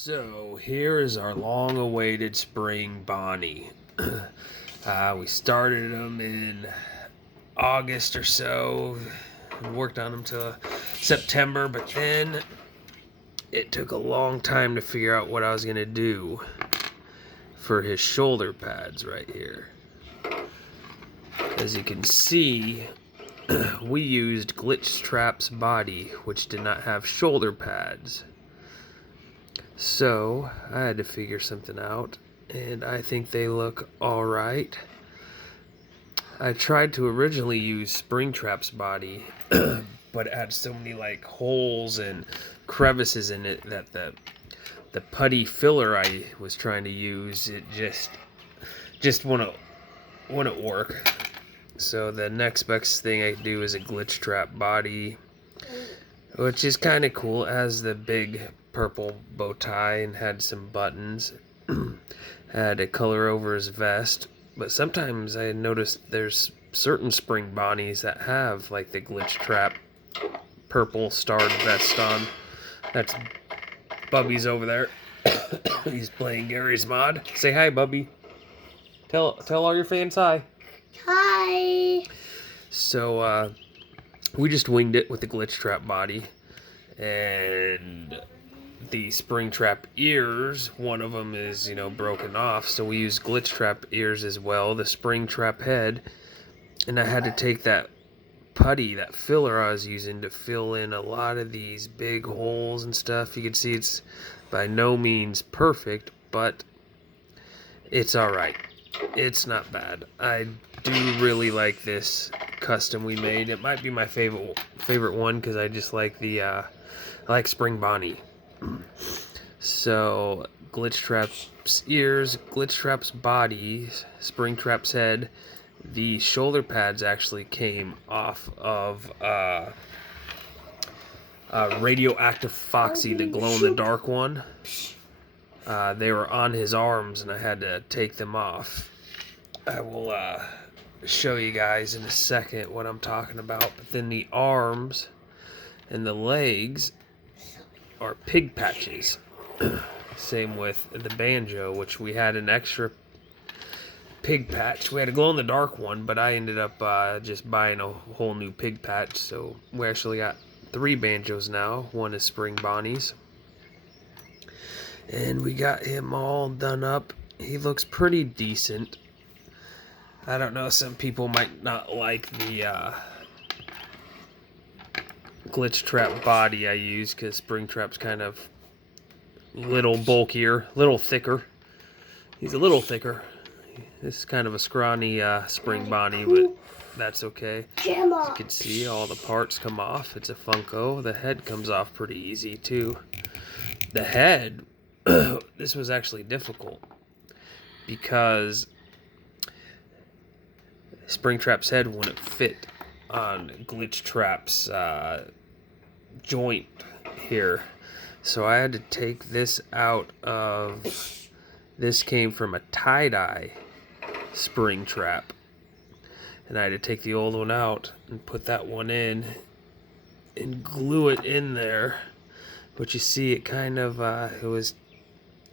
So here is our long-awaited spring Bonnie. We started them in August or so, and worked on them till September, but then it took a long time to figure out what I was gonna do for his shoulder pads right here. As you can see, we used Glitchtrap's body, which did not have shoulder pads. So I had to figure something out, and I think they look alright. I tried to originally use Springtrap's body, but it had so many like holes and crevices in it that the putty filler I was trying to use, it just wouldn't work. So the next best thing I do is a Glitchtrap body, which is kind of cool. It has the big purple bow tie and had some buttons. Had a color over his vest, but sometimes I noticed there's certain spring Bonnies that have like the Glitchtrap purple starred vest on. That's Bubby's over there. He's playing Garry's Mod. Say hi, Bubby. Tell all your fans hi. Hi. So we just winged it with the Glitchtrap body, and the Springtrap ears, one of them is, broken off, so we used Glitchtrap ears as well, the Springtrap head, and I had to take that putty, that filler I was using, to fill in a lot of these big holes and stuff. You can see it's by no means perfect, but it's alright. It's not bad. I do really like this custom we made. It might be my favorite one because I just like I like Spring Bonnie. So Glitchtrap's ears, Glitchtrap's body, Springtrap's head. The shoulder pads actually came off of Radioactive Foxy, the glow-in-the-dark one. They were on his arms, and I had to take them off. I will show you guys in a second what I'm talking about. But then the arms and the legs are pig patches. Same with the banjo, which we had an extra pig patch. We had a glow-in-the-dark one, but I ended up just buying a whole new pig patch. So we actually got 3 banjos now. One is Spring Bonnie's. And we got him all done up. He looks pretty decent. I don't know, some people might not like the Glitchtrap body I use, because Springtrap's kind of little bulkier, little thicker. He's a little thicker. This is kind of a scrawny Spring Bonnie, but that's okay. As you can see, all the parts come off. It's a Funko. The head comes off pretty easy too. The head, this was actually difficult because Springtrap's head wouldn't fit on Glitchtrap's joint here. So I had to take this out of, this came from a tie-dye Springtrap. And I had to take the old one out and put that one in and glue it in there. But you see it kind of, it was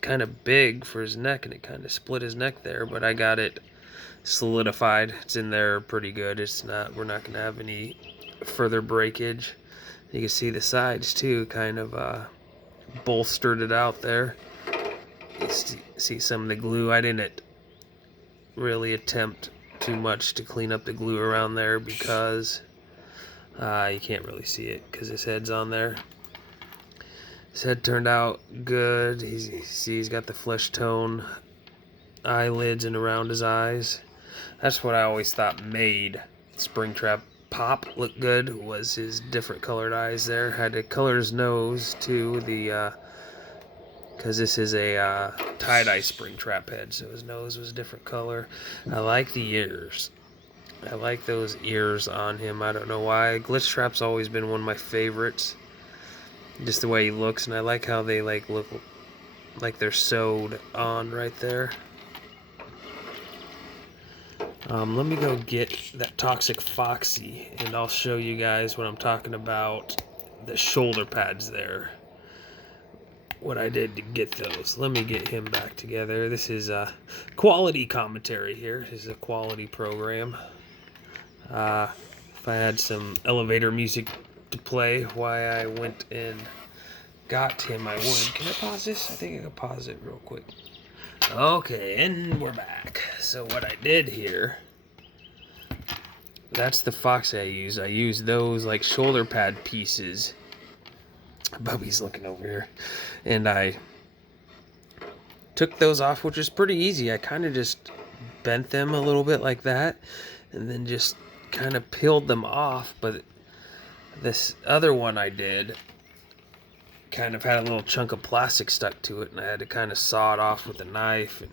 kind of big for his neck, and it kind of split his neck there, but I got it solidified. It's in there pretty good. We're not going to have any further breakage. You can see the sides too, kind of bolstered it out there. You see some of the glue. I didn't really attempt too much to clean up the glue around there because you can't really see it because his head's on there. His head turned out good. He's got the flesh tone eyelids and around his eyes. That's what I always thought made Springtrap Pop look good, was his different colored eyes there. Had to color his nose too, because this is a tie-dye Springtrap head, so his nose was a different color. I like the ears. I like those ears on him. I don't know why. Glitchtrap's always been one of my favorites. Just the way he looks, and I like how they look like they're sewed on right there. Let me go get that Toxic Foxy, and I'll show you guys what I'm talking about. The shoulder pads there. what I did to get those. Let me get him back together. This is quality commentary here. This is a quality program. If I had some elevator music to play while I went and got him, I would. Can I pause this? I think I can pause it real quick. Okay, and we're back. So what I did here, that's the fox I use. I use those like shoulder pad pieces. Bubby's looking over here. And I took those off, which was pretty easy. I kind of just bent them a little bit like that and then just kind of peeled them off. But this other one I did kind of had a little chunk of plastic stuck to it, and I had to kind of saw it off with a knife, and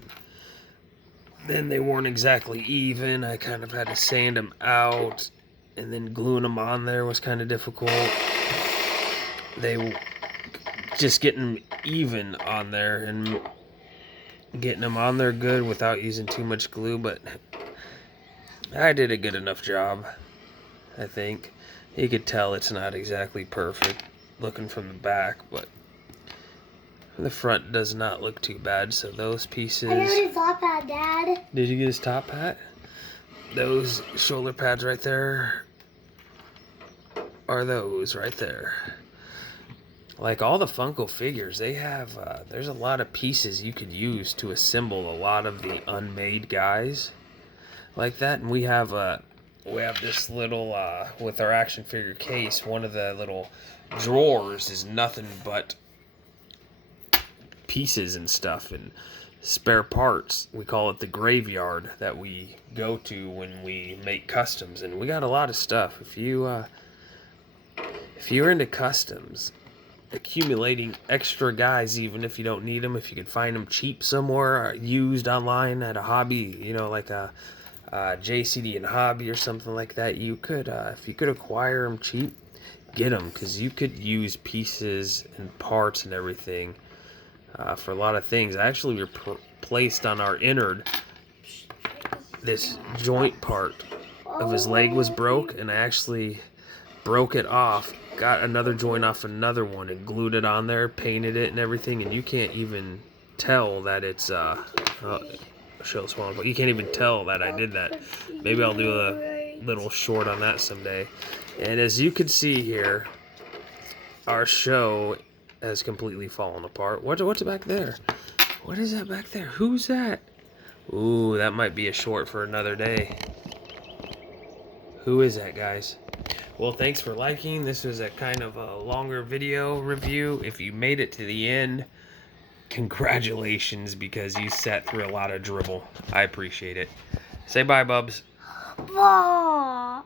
then they weren't exactly even. I kind of had to sand them out, and then gluing them on there was kind of difficult. They just getting them even on there and getting them on there good without using too much glue, but I did a good enough job, I think. You could tell it's not exactly perfect looking from the back, but the front does not look too bad. So those pieces. I got his top hat, Dad. Did you get his top hat? Those shoulder pads right there are those right there. Like all the Funko figures, they have, there's a lot of pieces you could use to assemble a lot of the unmade guys like that. And we have this little, with our action figure case, one of the little drawers is nothing but pieces and stuff and spare parts. We call it the graveyard that we go to when we make customs. And we got a lot of stuff. If you're into customs, accumulating extra guys, even if you don't need them, if you can find them cheap somewhere, or used online at a hobby, you know, like a JCD and Hobby or something like that, you could, if you could acquire them cheap, get them, because you could use pieces and parts and everything for a lot of things. I actually replaced on our innard this joint part of his leg was broke, and I actually broke it off, got another joint off another one and glued it on there, painted it and everything, and you can't even tell that it's show small, but you can't even tell that I did that. Maybe I'll do a little short on that someday. And as you can see here, our show has completely fallen apart. What's back there? What is that back there? Who's that? Ooh, that might be a short for another day. Who is that, guys? Well, thanks for liking. This was a kind of a longer video review. If you made it to the end, congratulations, because you sat through a lot of dribble. I appreciate it. Say bye, Bubs. Bye.